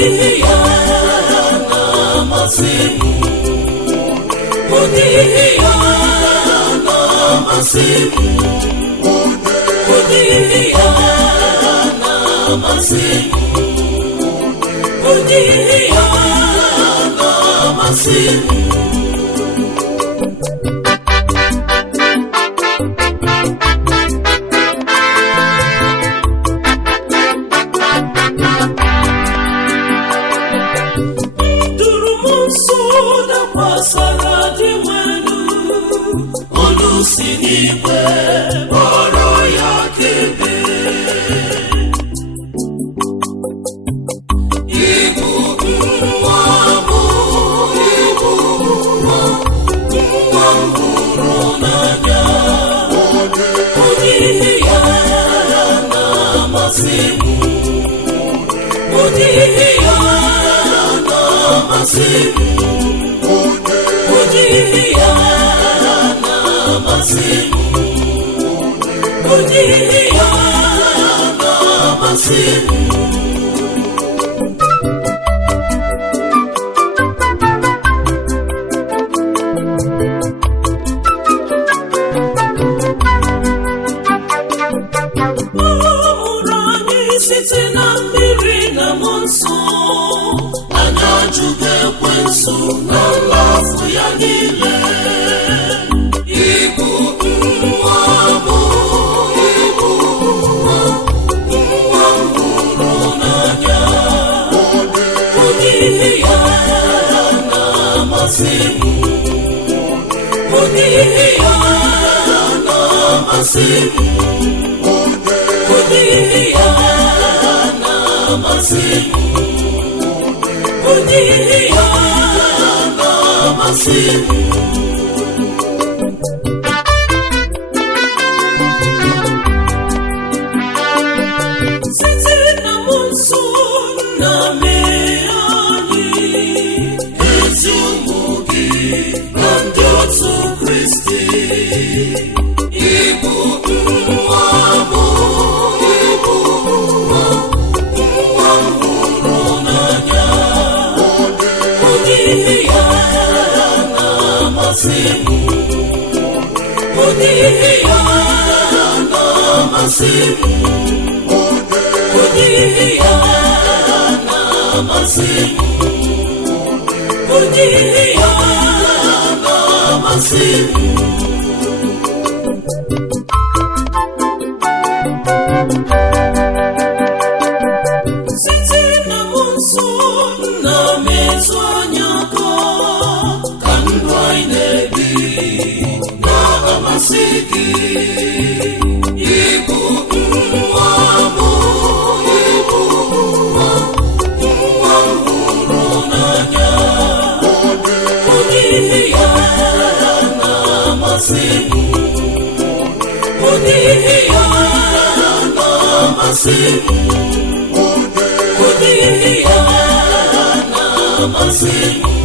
ya na-amasị m, ụdị ya na-amasị m, ụdị ya na-amasị m, ụdị ya na-amasị m. Si n'igwe kpọrọ ya kebe, ịbụ nwa m, ịbụ nwa m hụrụ n'anya, ụdị ya na-amasị m, ụdị ya na-amasị m, ụdị ya na-amasị m, ụdị ya na-amasị m. Ọ mụrụ anyị site na mmiri na mmụọ nsọ, anyị ajụghị ekwensu na nlafu ya niile. Ịbụ nwa m, ịbụ nwa m hụrụ n'anya, ụdị ya na-amasị m, ụdị ya na-amasị m, ụdị ya na-amasị m, ụdị ya na-amasị m. Site na mmụọ nsọ na-mee anyị ezi ụmụ gị na ndị otu Kristi. Ịbụ nwa m, ịbụ nwa m hụrụ n'anya, ụdị ya na-amasị m, ụdị ya na-amasị m, ụdị ya na-amasị m, ụdị ya na-amasị m. Site na mmụọ nsọ na-emetụ anyị aka ka ndụ anyị na-ebi na-amasị gị. Ịbụ nwa m, ịbụ nwa m hụrụ n'anya, ụdị ya na-amasị m, ụdị ya na-amasị m, ụdị ya na-amasị m,